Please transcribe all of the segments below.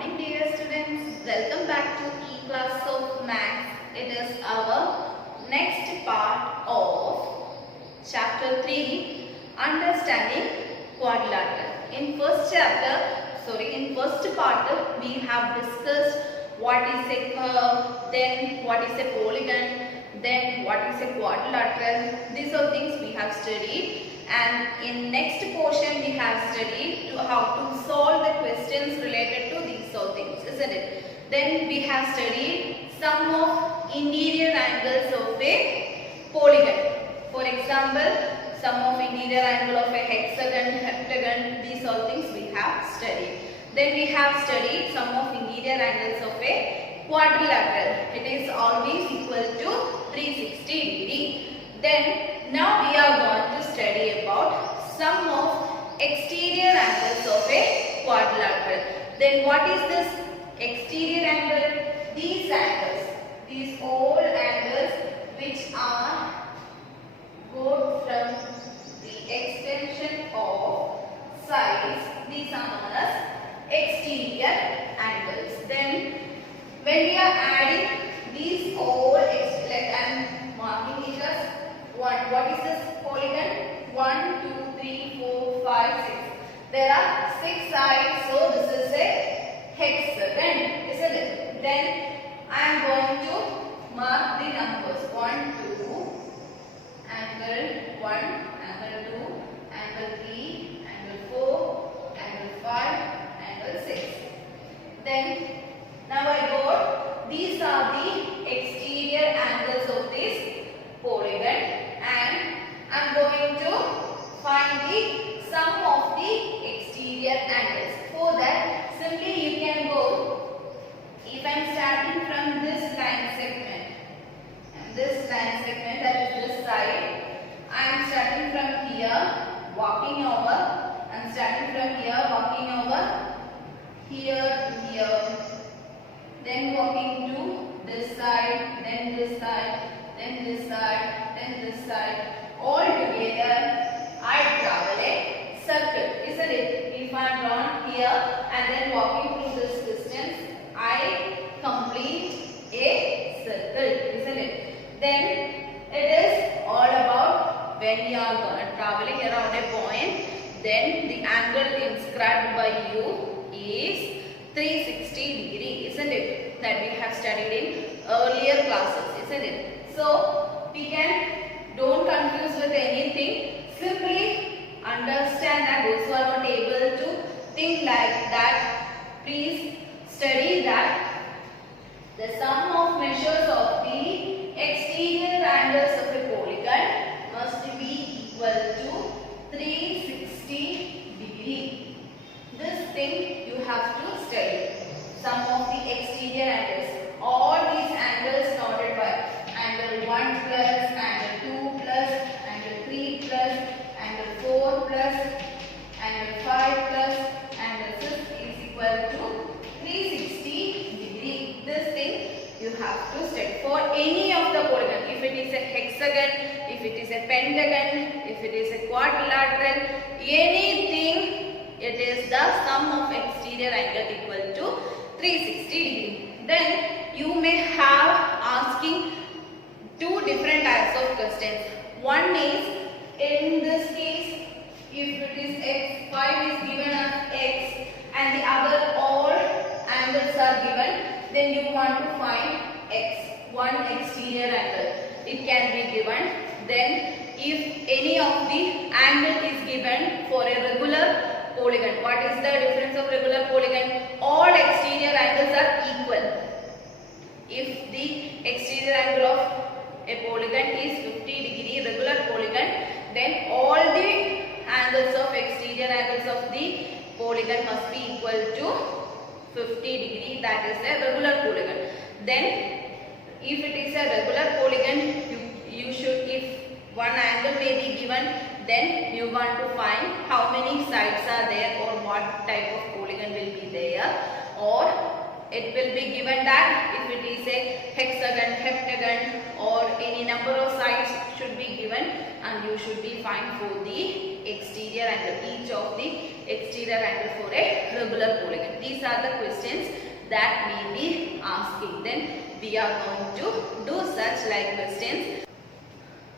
morning dear students. Welcome back to E-Class of Maths. It is our next part of chapter 3, Understanding Quadrilateral. In first part we have discussed what is a curve, then what is a polygon, then what is a quadrilateral. These are things we have studied. And in next portion we have studied how to solve the questions related to these all things, isn't it? Then we have studied some of interior angles of a polygon. For example, some of interior angle of a hexagon, heptagon, these all things we have studied. Then we have studied some of interior angles of a quadrilateral. It is always equal to 360 degree. Then now we are going to study about some of exterior angles of a quadrilateral. Then what is this exterior angle? These angles, these all angles which are go from the extension of sides, these are known as exterior angles. Then when we are adding these all and marking it as 1. What is this polygon? 1, 2, 3, 4, 5, 6. There are 6 sides, so this is a hexagon, isn't it? Then I am going to mark the numbers 1, 2, angle 1, angle 2, angle 3, angle 4, angle 5, angle 6. Then now I got these are the exterior angles of this polygon. And I am going to find the sum of the exterior angles. For that, simply you can go, if I am starting from this line segment, and this line segment, that is this side, I am starting from here, walking over, I am starting from here, walking over, here to here, then walking to this side, then this side, then this side, then this side. All together I travel a circle, isn't it? If I am drawn here and then walking through this distance, I complete a circle, isn't it? Then it is all about when you are traveling around a point, then the angle inscribed by you is 360 degree, isn't it? That we have studied in earlier classes, isn't it? So we don't confuse with anything. Simply understand that. Those who are not able to think like that, please study that the sum of measures of the exterior angles of a polygon must be equal to 360 degree. This thing you have to study. Sum of the exterior angles. All these angles noted by angle 1 plus, angle 2 plus, angle 3 plus, angle 4 plus, angle 5 plus, angle 6 is equal to 360 degree. This thing you have to study for any of the polygon. If it is a hexagon, if it is a pentagon, if it is a quadrilateral, anything, it is the sum of exterior angle equal to 360 degree. Then you may have asking two different types of questions. One is, in this case, if it is x, 5 is given as x and the other all angles are given, then you want to find x, one exterior angle. It can be given. Then if any of the angle is given for a regular polygon, what is the difference of regular polygon? All exterior angles are equal. If the exterior angle of a polygon is 50 degree regular polygon, then all the angles of exterior angles of the polygon must be equal to 50 degree. That is a regular polygon. Then if it is a regular polygon, you should, if one angle may be given, then you want to find how many sides are there or what type of polygon will be there, or it will be given that if it is a hexagon, heptagon, or any number of sides should be given, and you should be find for the exterior angle, each of the exterior angle for a regular polygon? These are the questions that we will be asking. Then we are going to do such like questions.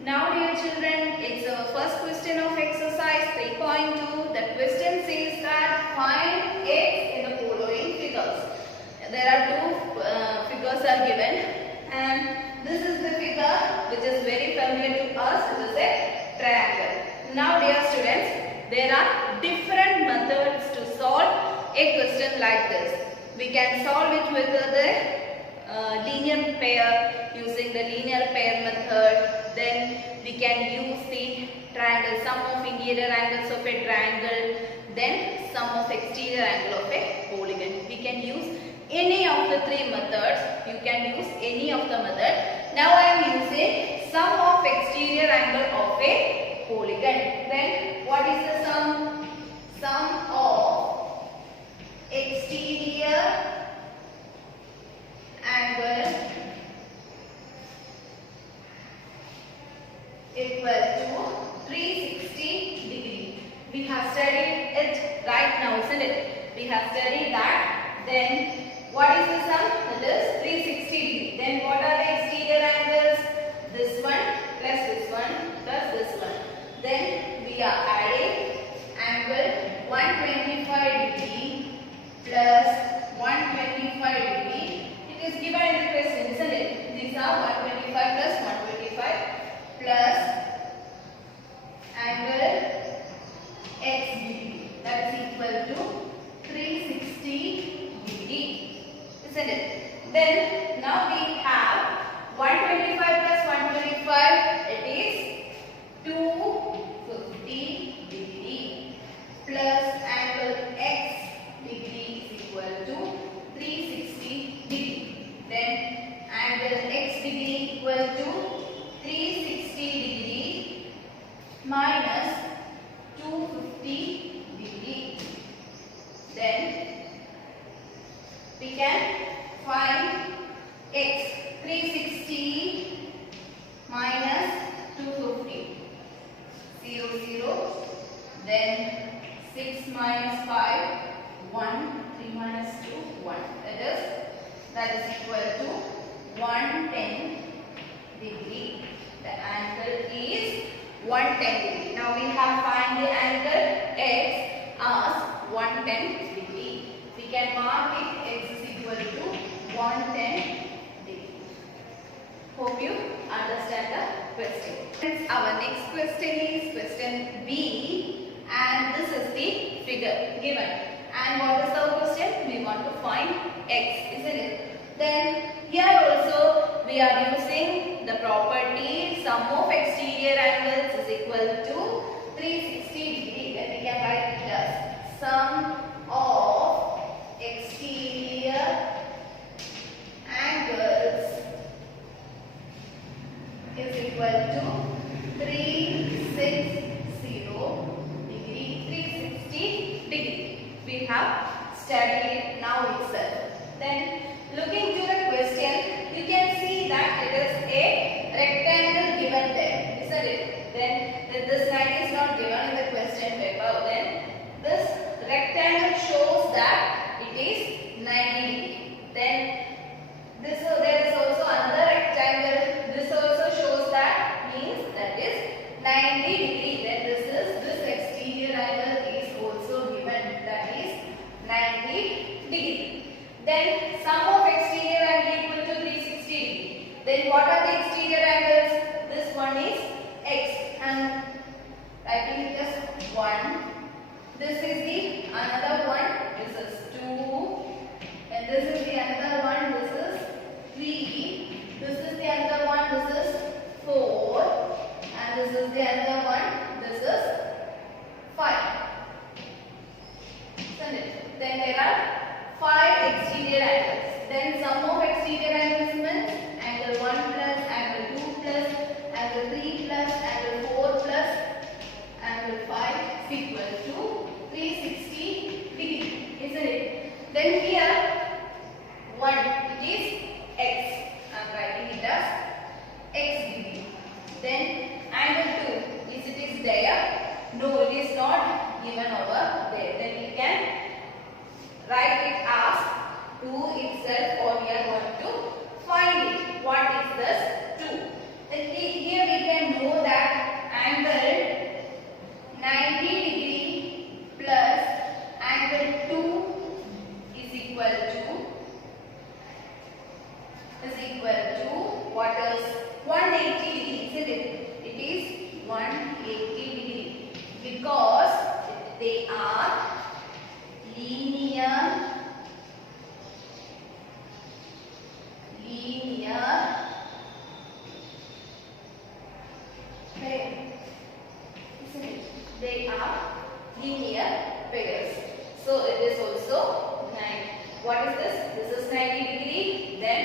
Now dear children, it's our first question of exercise 3.2. The question says that find x in the following figures. There are two figures are given, and this is the figure which is very familiar to us. It is a triangle. Now dear students, there are different methods to solve a question like this. We can solve it with the linear pair, using the linear pair method. Then we can use the triangle, sum of interior angles of a triangle, then sum of exterior angle of a polygon. We can use any of the three methods. You can use any of the method. Now I am using sum of exterior angle of a polygon. Then what is the sum? Sum of exterior angle equal to 360 degree. We have studied it right now, isn't it? We have studied that. Then what is the sum? That is 360 degree. Then what are the exterior angles? This one plus this one plus this one. Then we are adding angle 125 degree plus 125 degree. It is given in the question, isn't it? These are 125 plus 125 plus angle x degree, that is equal to 360 degree, isn't it? Then now we have 125 plus 125, it is 250 degree plus angle x degree is equal to 360 degree. Then angle x degree equal to 360 degree minus 250 degree. Then we can find x. 360 minus 250. 0, 0. Then 6 minus 5. 1. 3 minus 2. 1. That is equal to 110 degree. The angle is 110 degree. Now we have find the angle x as 110 degree. We can mark it x is equal to 110 degree. Hope you understand the question. Our next question is question B, and this is the figure given. And what is our question? We want to find x, isn't it? Then here also we are using the property sum of exterior angles is equal to 360 degree. Then we can write it as sum of exterior angles is equal to 360 degree. 360 degree. We have studied it now itself. Then looking to the question, you can see that it is a rectangle given there, isn't it? Then this line is not given in the question paper. Then this rectangle shows that it is 90 degree. Then there is also another rectangle. This also shows that, means that is 90 degree. Then this exterior angle is also given, that is 90 degree. Then sum of exterior angle equal to 360 degree. Then what are the exterior angles? This one is x, and writing it as 1. This is the another one. This is 2. And this is the another one. This is 3. This is the another one. This is 4. And this is the another one. This is 5. Then there are 5 exterior angles. Then sum of exterior angles means angle 1 plus, angle 2 plus, angle 3 plus, angle 4 plus, angle 5 is equal to 360 degree, isn't it? Then here 1, it is x. I am writing it as x degree. Then angle 2, is there? No, it is not given over there. can write it as 2 itself, or we are going to find it. What is this 2? Then here we can know that angle 90 degree plus angle 2 is equal to what is 180 degree, isn't it? It is 180 degree because they are linear pair, isn't it? They are linear pairs. So it is also 9. What is this? This is 90 degree. Then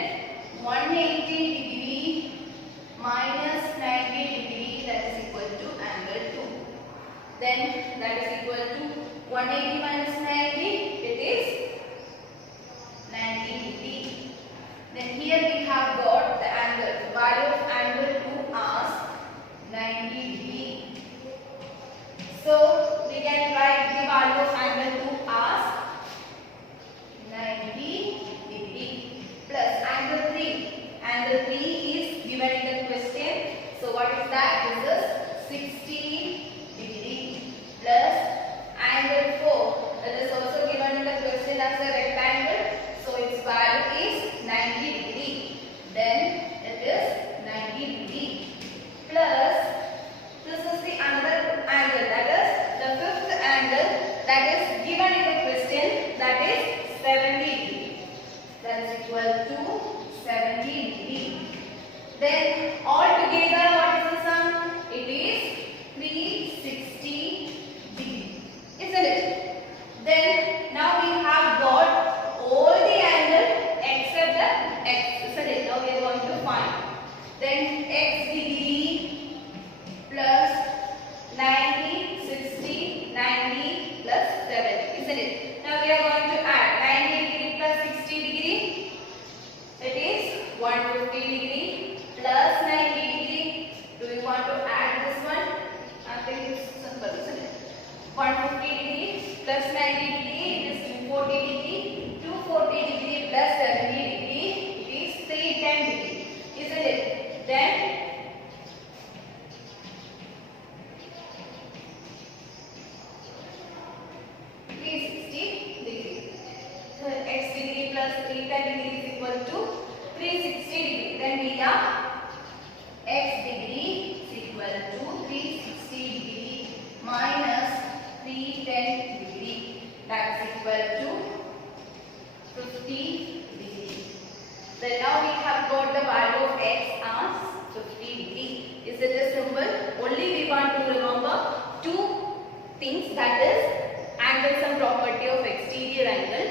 180 degree minus 90 degree, that is equal to angle 2. Then that is equal to 180 minus 90, it is 90 degree. Then here we have got the angle, the value of angle 2 as 90 degree. So we can write the value of angle 2 as 90 degree plus angle 3. Angle 3 is given in the question. So what is that? This is 60 degree plus angle 4. That is also given in the question as a rectangle. So its value is 90 degree. Then it is 90 degree plus this is the another angle, that is the fifth angle that is given in the question, that is 70 degree. That is equal to 70 degree. Then altogether what is the sum? It is 360 degree, isn't it? Then now we have got all the angle except the x, isn't it? Now we are going to find. Then x degree plus 90, 60, 90 plus 7, isn't it? Now we are going to add 90 degree plus 60 degree. It is 150 degree plus 90 degree. Do you want to add this one? I think it's simple, isn't it? 150 degree plus 90 degree, it is 240 degree. 240 degree plus 70 degree, it is 310 degree, isn't it? Then 360 degree. So x degree plus 310 degree is equal to 360 degree. Then we have x degree is equal to 360 degree minus 310 degree. That is equal to 50 degree. Then now we have got the value of x as 50 degree. Is it a symbol? Only we want to remember two things, that is angle sum property of exterior angle,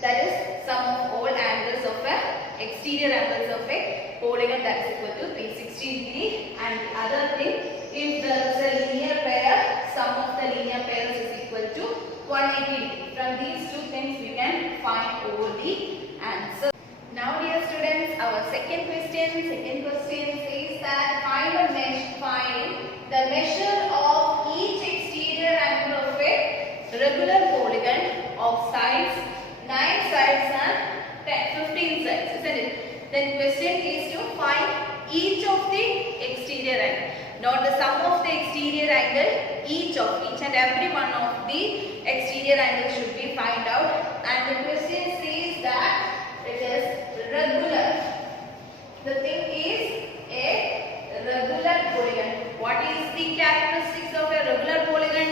that is sum of all angles of a exterior angles of a polygon, that is equal to 360 degree. And the other thing, if there is a linear pair, sum of the linear pairs is equal to 180 degree. From these two things we can find all the answers. Now dear students, our second question says that find the measure of each exterior angle of a regular polygon of sides 9 sides and 15 sides, isn't it? Then question is to find each of the exterior angle, not the sum of the exterior angle, each and every one of the exterior angles should be find out. And the question says that it is regular. The thing is a regular polygon. What is the characteristics of a regular polygon?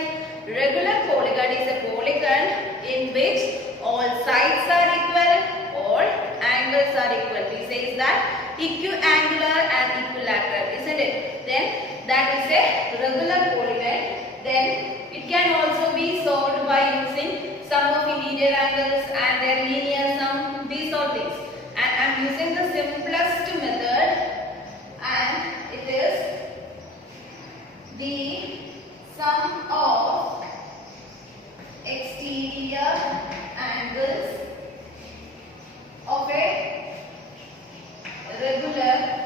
Regular polygon is a polygon in which all sides are equal, all angles are equal. We say that equiangular and equilateral, isn't it? Then that is a regular polygon. Then it can also be solved by using sum of interior angles and their linear sum, these are things. And I am using the simplest method, and it is the sum of exterior angles of a regular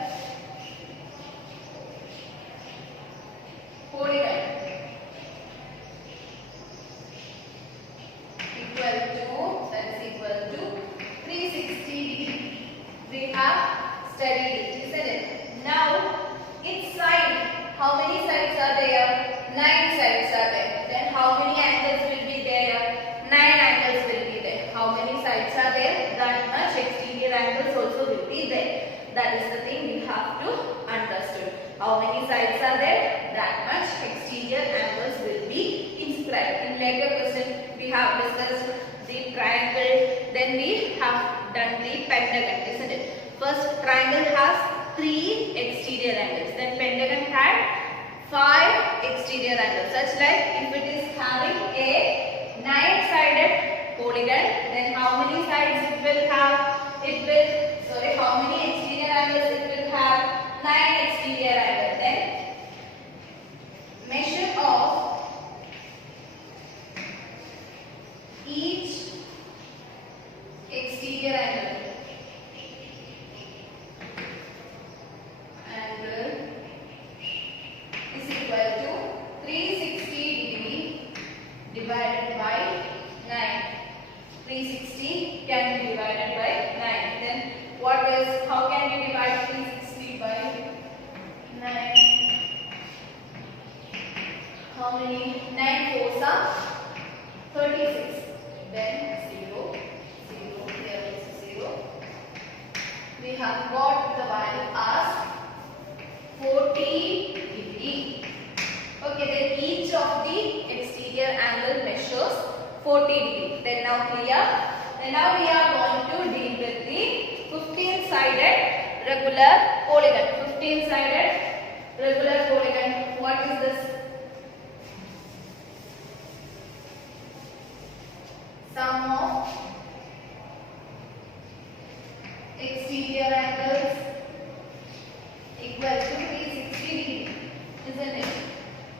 That is the thing we have to understand. How many sides are there? That much exterior angles will be inscribed. In later question we have discussed the triangle, then we have done the pentagon, isn't it? First, triangle has 3 exterior angles, then pentagon had 5 exterior angles. Such like if it is having a 9-sided polygon, then how many sides it will have? How many exterior angles it will have? 9 exterior angles. Then measure of each exterior angle is equal to 360 degree divided by 9. 360 can be divided by 9. Then what is, how can we divide 360 by 9? How many? 9 fours are 36. Then 0, 0, here is 0. We have got the value as 40 degree. Okay, then each of the exterior angle measures 40 degree. Then now clear? Then now we are going to deal with the 15-sided regular polygon. 15-sided regular polygon. What is this? Sum of exterior angles equal to 360 degree, isn't it?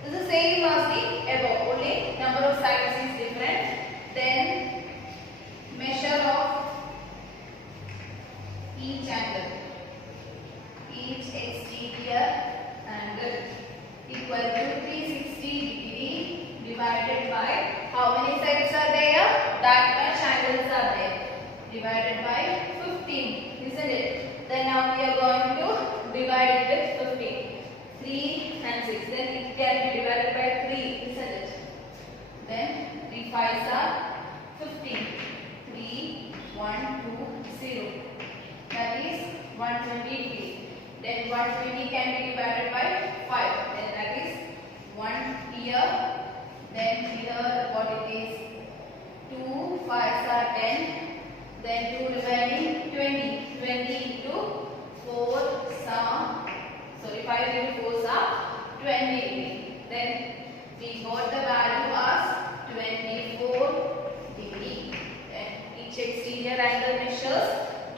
This is the same as the above, only number of sides is different. Then measure of each angle, each exterior angle equal to 360 degree divided by how many sides are there? That much angles are there. Divided by 15, isn't it? Then now we are going to divide it with 15. 3 and 6. Then it can be divided by 3, isn't it? Then 3 5s are 15. 3, 1, 2, 0. That is 120 degree. Then 120 can be divided by 5. Then that is 1 here. Then here what it is? 2 5s are 10. Then 2 remaining 20. 20 into 4 5 into 4 are 20 degree. Then we got the value as 24 degree. Then each exterior angle measures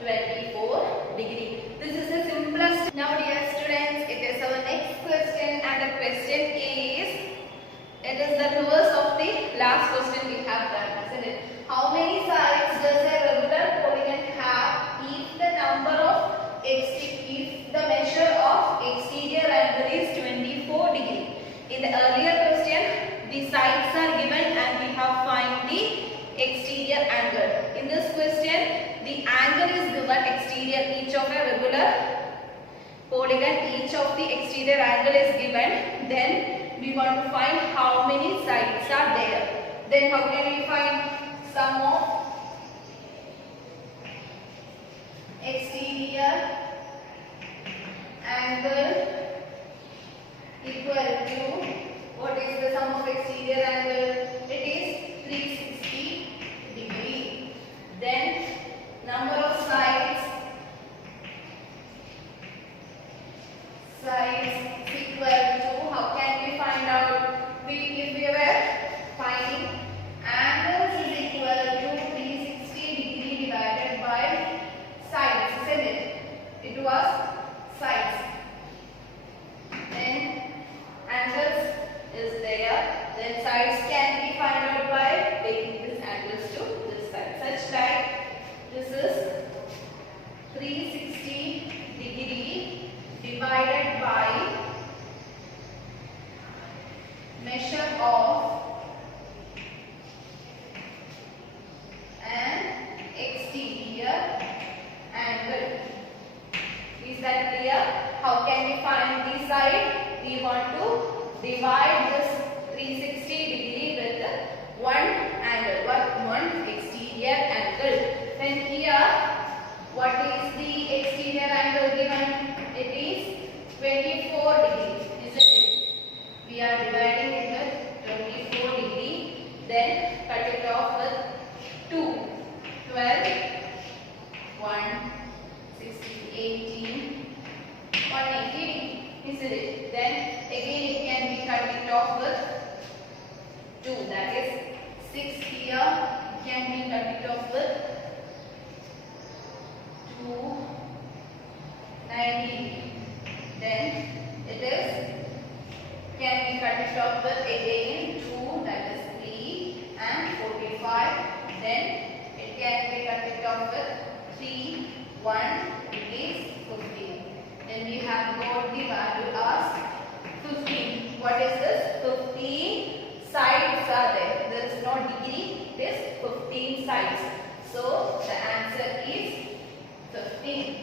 24 degree. This is the simplest. Now dear students, it is our next question, and the question is, it is the reverse of the last question we have done, isn't it? How many sides does a regular polygon have if the number of if the measure of exterior angle is 24 degree? In the earlier question, the sides are given and we have find the exterior angle. In this question, the angle is given, exterior, each of a regular polygon, each of the exterior angle is given. Then we want to find how many sides are there. Then how can we find sum of exterior angle equal to, what is the sum of exterior angle? It is 360 degree. Then number of sides equal to, how can we find out? If we were finding angles is equal to 360 degree divided by sides, isn't it? It was sides. Then angles is there. Then sides can be found out by taking these angles to this side. Such like this is 360 degree divided by measure of an exterior angle. Is that clear? How can we find the side? We want to divide this 360 degree with one angle, one exterior angle. Then here, what is the exterior angle given 12, 160, 18, 180, isn't it? Then again it can be cut it off with 2, that is 6 here, it can be cut it off with 2, 90. Then it is can be cut it off with again 2, that is 3 and 45. Then it can be cut it off with 3, 1, it is 15. Then we have got the value as 15. What is this? 15 sides are there. There is no degree, it is 15 sides. So the answer is 15.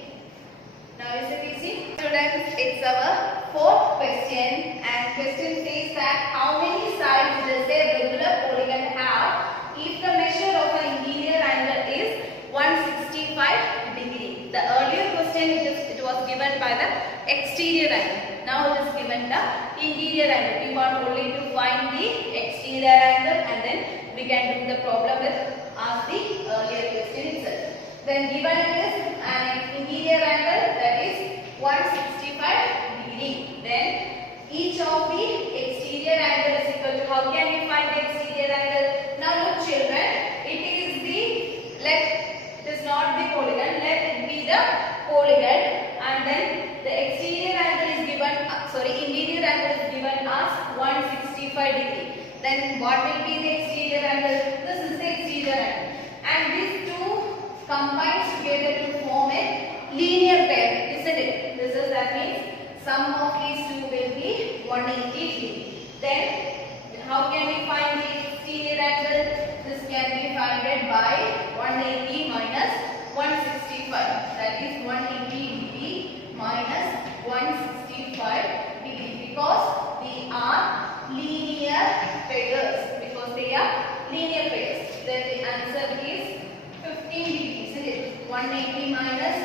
Now is it easy? Students, it's our fourth question, and question says that how many sides does a regular polygon have if the measure of an interior angle is 165 degree? The earlier question it was given by the exterior angle. Now it is given the interior angle. We want only to find the exterior angle and then we can do the problem with as the earlier question itself. Then given it is an interior angle that is 165 degree. Then each of the exterior angle is equal to, how can we find the exterior angle? Now look children, it is the, it is not the polygon, let it be the polygon, and then the exterior angle is given, interior angle is given as 165 degree. Then what will be the exterior angle? This is the exterior angle, and these two combines together to form a linear pair, isn't it? This is, that means sum of these two will be 180 degree. Then how can we find the exterior angle? This can be found by 180 minus 165. That is 180 degree minus 165 degree, because they are linear pairs. Because they are linear pairs. Then the answer is 15 degree, isn't it? 180 minus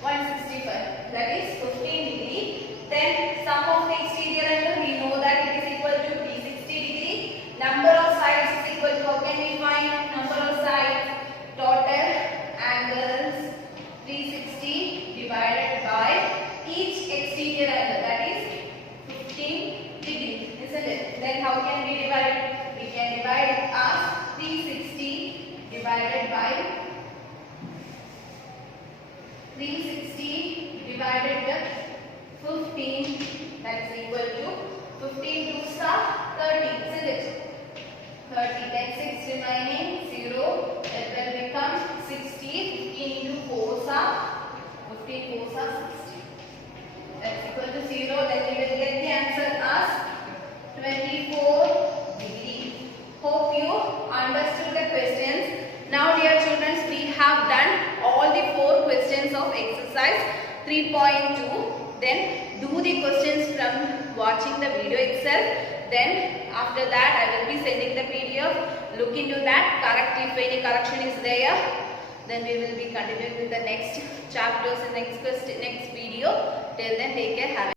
165, that is 15 degree. Then sum of the exterior angle, we know that it is equal to 360 degree. Number of sides is equal to, how can we find number of sides? Total angles 360 divided by each exterior angle, that is 15 degree, isn't it? Then how can we divide it? We can divide it as 360 divided by 360 divided with 15, that is equal to 15 2s are 30, isn't it? 30, then 6 remaining 0, it will become 60. 15 into 4s are 15 4s are 60. That's equal to 0. Then we will get the answer as 24 degree. Hope you understood the questions. Now dear children, we have done all the 4 questions of exercise 3.2. Then do the questions from watching the video itself. Then after that I will be sending the PDF. Look into that, correct if any correction is there. Then we will be continuing with the next chapters in next video. Till then, take care. Have a